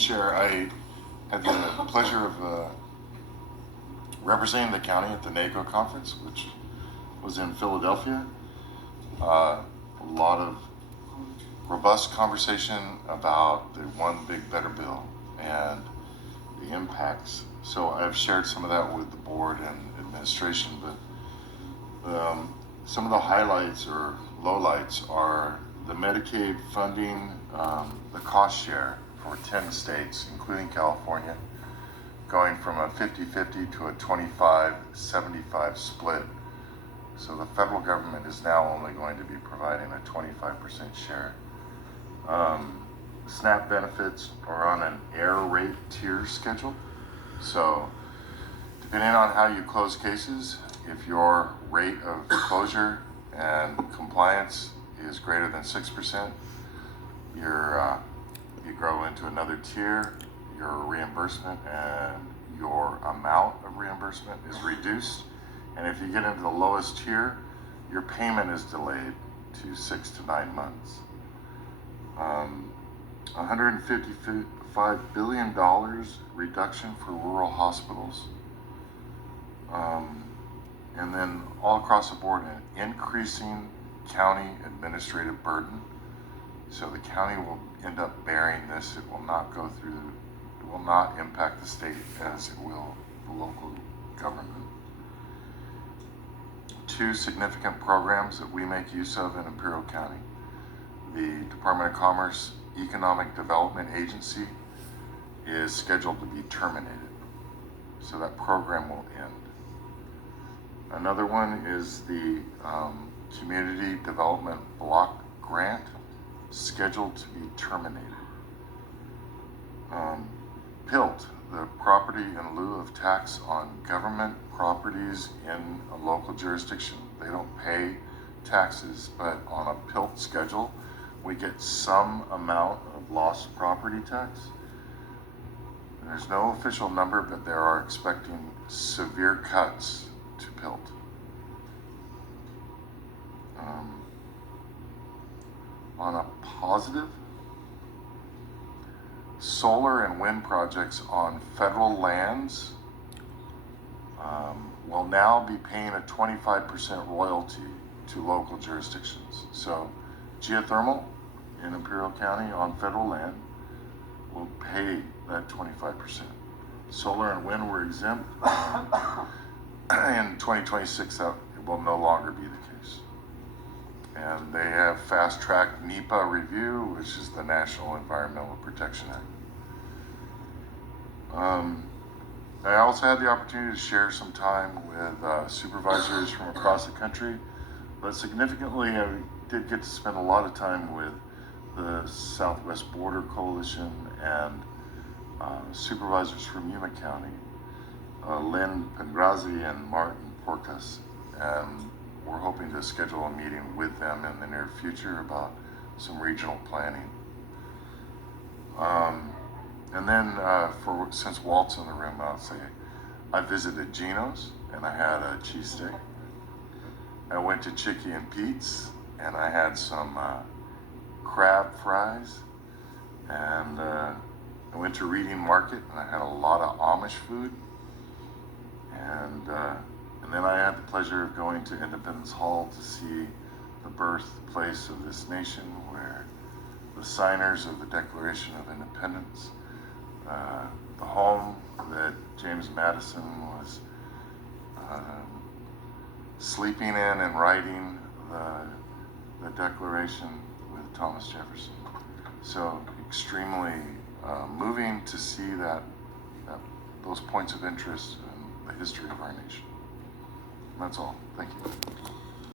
Chair, I had the pleasure of representing the county at the NACO conference, which was in Philadelphia. A lot of robust conversation about the One Big Better Bill and the impacts. So I've shared some of that with the board and administration, but some of the highlights or lowlights are the Medicaid funding, the cost share for 10 states, including California, going from a 50-50 to a 25-75 split. So the federal government is now only going to be providing a 25% share. SNAP benefits are on an error rate tier schedule. So depending on how you close cases, if your rate of closure and compliance is greater than 6%, you grow into another tier. Your reimbursement and your amount of reimbursement is reduced. And if you get into the lowest tier, your payment is delayed to 6 to 9 months. $155 billion reduction for rural hospitals. And then all across the board, an increasing county administrative burden. So the county will end up bearing this. It will not impact the state as it will the local government. Two significant programs that we make use of in Imperial County. The Department of Commerce Economic Development Agency is scheduled to be terminated. So that program will end. Another one is the Community Development Block Grant, scheduled to be terminated. PILT, the property in lieu of tax on government properties in a local jurisdiction. They don't pay taxes, but on a PILT schedule, we get some amount of lost property tax. There's no official number, but they are expecting severe cuts to PILT. On a positive, solar and wind projects on federal lands will now be paying a 25% royalty to local jurisdictions. So geothermal in Imperial County on federal land will pay that 25%. Solar and wind were exempt. In 2026, that will no longer be the case. And they have fast-tracked NEPA review, which is the National Environmental Protection Act. I also had the opportunity to share some time with supervisors from across the country, but significantly, I did get to spend a lot of time with the Southwest Border Coalition and supervisors from Yuma County, Lynn Pengrazi and Martin Porcas, and we're hoping to schedule a meeting with them in the near future about some regional planning. And then, since Walt's in the room, I'll say I visited Geno's and I had a cheesesteak. I went to Chicky and Pete's and I had some crab fries. And I went to Reading Market and I had a lot of Amish food. And then I had the pleasure of going to Independence Hall to see the birthplace of this nation, where the signers of the Declaration of Independence, the home that James Madison was sleeping in and writing the Declaration with Thomas Jefferson. So extremely moving to see those points of interest in the history of our nation. And that's all. Thank you.